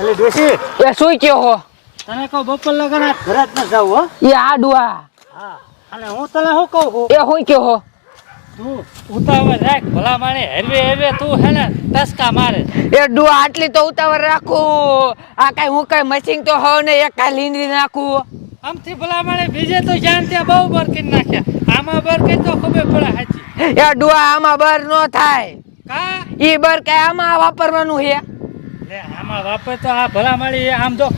એટલે ડોશી એ શું કયો હો? તને કહું બપોર લગન આ ઘરે જ ન જાવ હો. એ આડવા. હા અને હું તને શું કહું છું એ શું કયો હો? તું ઉતાવળ રાખ ભલા માણે હેરવે તું હે ને ટસકા મારે. એ ડુઆ આટલી તો ઉતાવળ રાખું. આ કઈ હું કઈ મશીન તો હોવ ને એક કાઈ લીંદરી નાખું. આમથી ભલા માણે બીજે તો જાણ ત્યાં બહુ બર કરી નાખ્યા આમાં બર કરી તો ખબર પડે સાચી. એ ડુઆ આમાં બર નો થાય. કા ઈ બર કઈ આમાં વાપરવાનું હે? લે આમાં વાપર તો આ ભલા માણી આમ તો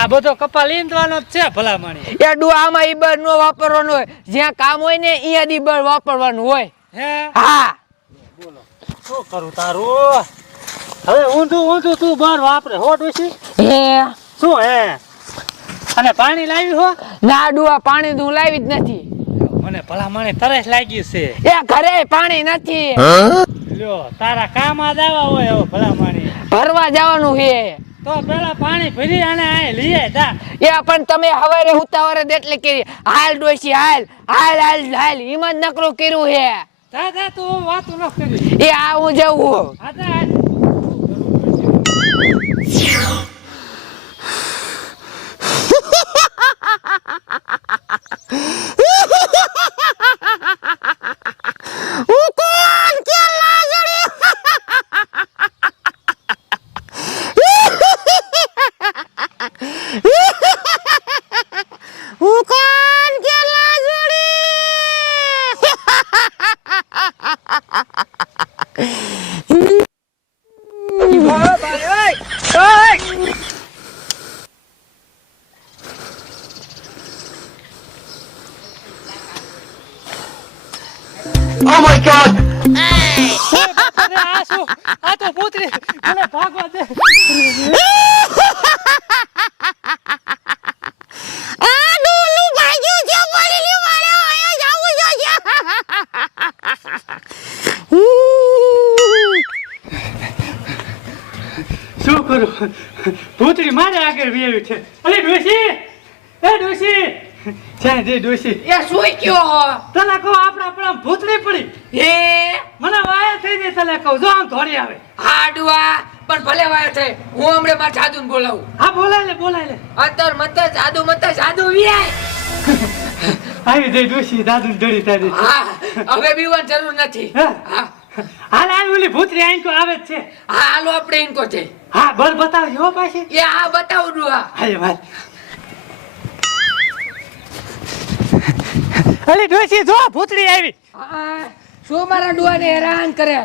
આ બધો કપા લીંદવાનો જ છે ભલા માણી. એ ડુઆ આમાં ઈ બર નો વાપરવાનું હોય. જ્યાં કામ હોય ને અહીંયા ઈ બર વાપરવાનું હોય. હે હા બોલો શું કરું તારું હવે ઊંધું તું બર વાપરે હો ડોશી. હે શું હે અને પાણી લાવી હો? ના ડુઆ પાણી તો હું લાવી જ નથી. મને ભલા માણે તરસ લાગી છે. એ ઘરે પાણી નથી. લ્યો તારા કામ આ દાવા હોય હવે ભલા માણી ભરવા જવાનું હે. તો પેલા પાણી ભરી અને આ લઈએ જા. એ પણ તમે હવારે ઉતાવરે એટલે કરી હાલ ડોશી હાલ હાલ હાલ હાલ હિંમત નકરું કર્યું હે. જા તું વાતો ન કરી. એ આ હું જવું. હા જા Oh my god! આ શું આ તો પુત્રી મને ભાગવા દે. આ ડોલું ભાગ્યું છે પડી વાળો આયો જાવું જોઈએ. શું કરું પુત્રી મારે આગળ વેવી છે. અરે ડોશી એ ડોશી છે જે ડોશી એ શું કયો? તને કહું આપણા ભૂતળી પડી હે મને વાયા થઈ જાય. તને કહું જો આમ ધોરી આવે. હાડવા પણ ભલે વાય થાય. હું હમણે માં જાદુને બોલાવું. હા બોલાય લે અંતર મત જાદુ વિયાય. આવી જઈ ડોશી દાદુ ડરી તારી. હા હવે બીવાની જરૂર નથી. હા હાલ ઓલી ભૂતરી આઈન કો આવે જ છે. હા હાલો આપણે ઇનકો છે. હા બર બતાવજો હો પાછી. એ હા બતાવું ડુઆ. હાલે ભાઈ અલી ડોશી જો ભૂતરી આવી. હા શું મારા ડુઆને હેરાન કરે?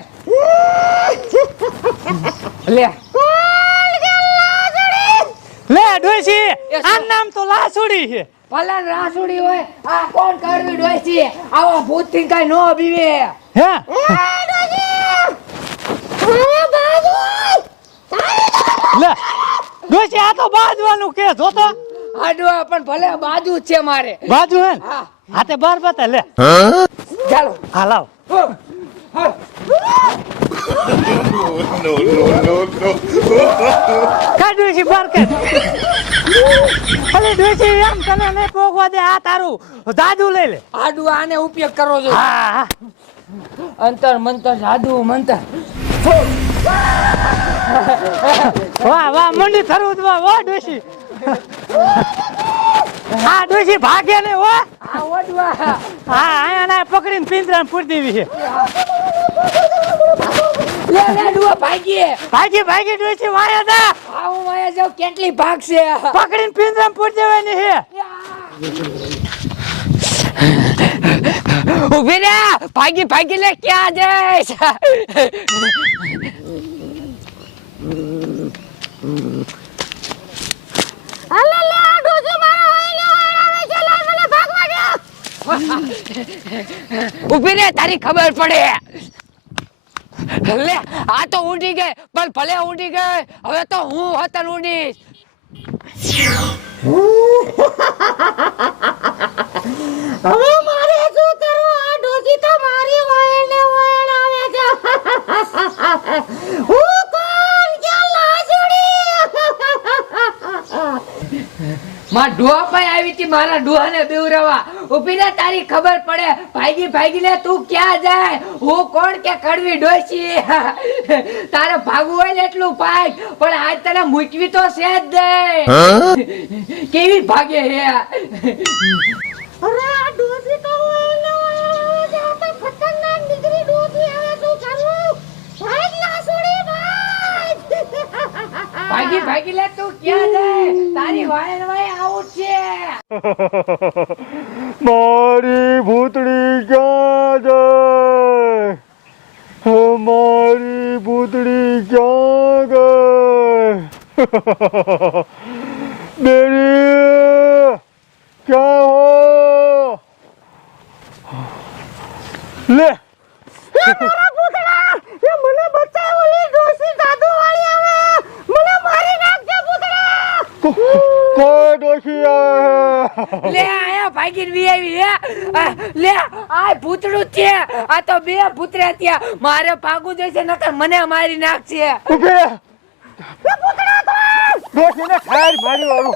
લે લે ડોશી આ નામ તો લાસુડી છે. ભલે રાસુડી હોય આ કોણ કરવી ડોસી? આવો ભૂત થી કઈ નો બીવે. હે લે ડોશી આ તો બાજવાનું કે જોતો. હાડવા પણ ભલે બાજુ જ છે મારે. બાજુ હે હા હાથે બાર બતા લે. ચાલો હા લાવ. કાઢું છે બાર કે અરે ડોશી એમ તને ને પોગવા દે. આ તારું દાદુ લઈ લે. હાડવા આને ઉપયોગ કરવો જોઈએ. હા અંતર મંતર જાદુ મંતર. વાહ મંડી થરું વાહ ડોશી. હા ડોશી ભાગે ને હો. આ ઓડવા હા આયા પકડીને પિંજરાને પૂરી દેવી છે. લે ડુઆ ભાગી ડોશી વાયા દા આ હું માયા જાવ કેટલી ભાગ છે. પકડીને પિંજરાને પૂરી દેવાની છે. ઉભી રે ભાગી લે ક્યાં જઈશ? ઉભી રે તારી ખબર પડે. લે આ તો ઉડી ગઈ પણ ભલે ઉડી ગઈ હવે તો હું હતન ઉડીશ. હવે મારે શું કરવું? આ ડોસી તો મારી વયને વયન આવે છે. હું કોણ કે લાજુડી? માં ડોહા ભાઈ આવી હતી મારા ડોહાને બેવરાવા. ઊભી રે તારી ખબર પડે. ભાગી ભાગી લે તું ક્યાં જાય? હું કોણ કે કડવી ડોશી? તારે ભાગવું હોય ને એટલું ભાગ, પણ આજ તને મૂકવી તો છે જ નહીં. કેવી ભાગે હે? અરે આ ડોસી તો ખતરનાક દીકરી ડોસી આવે તું કરું ભાગ ના છોડી ભાગ. ભાગી ભાગી લે તું ક્યાં જાય? તારી વાય વાય આવું છે. મારી ભૂતળી ક્યાં જાય? મારી ભૂતળી ક્યાં ગઈ? બેરી ક્યાં હો? લે મારા ભૂતડા એ મને બચાવ ઓલી ડોસી જાદુ વાળી આવે મને મારી નાખજે ભૂતડા. કોઈ ડોશી આવે? લે આયા ભાગીને વી આવી હે. લે આ ભૂતડું છે. આ તો બે ભૂતરા થયા. મારે ભાગવું જોઈશે નકર મને મારી નાખશે. ઉભે ડોશીને ખાર મારી વાળું.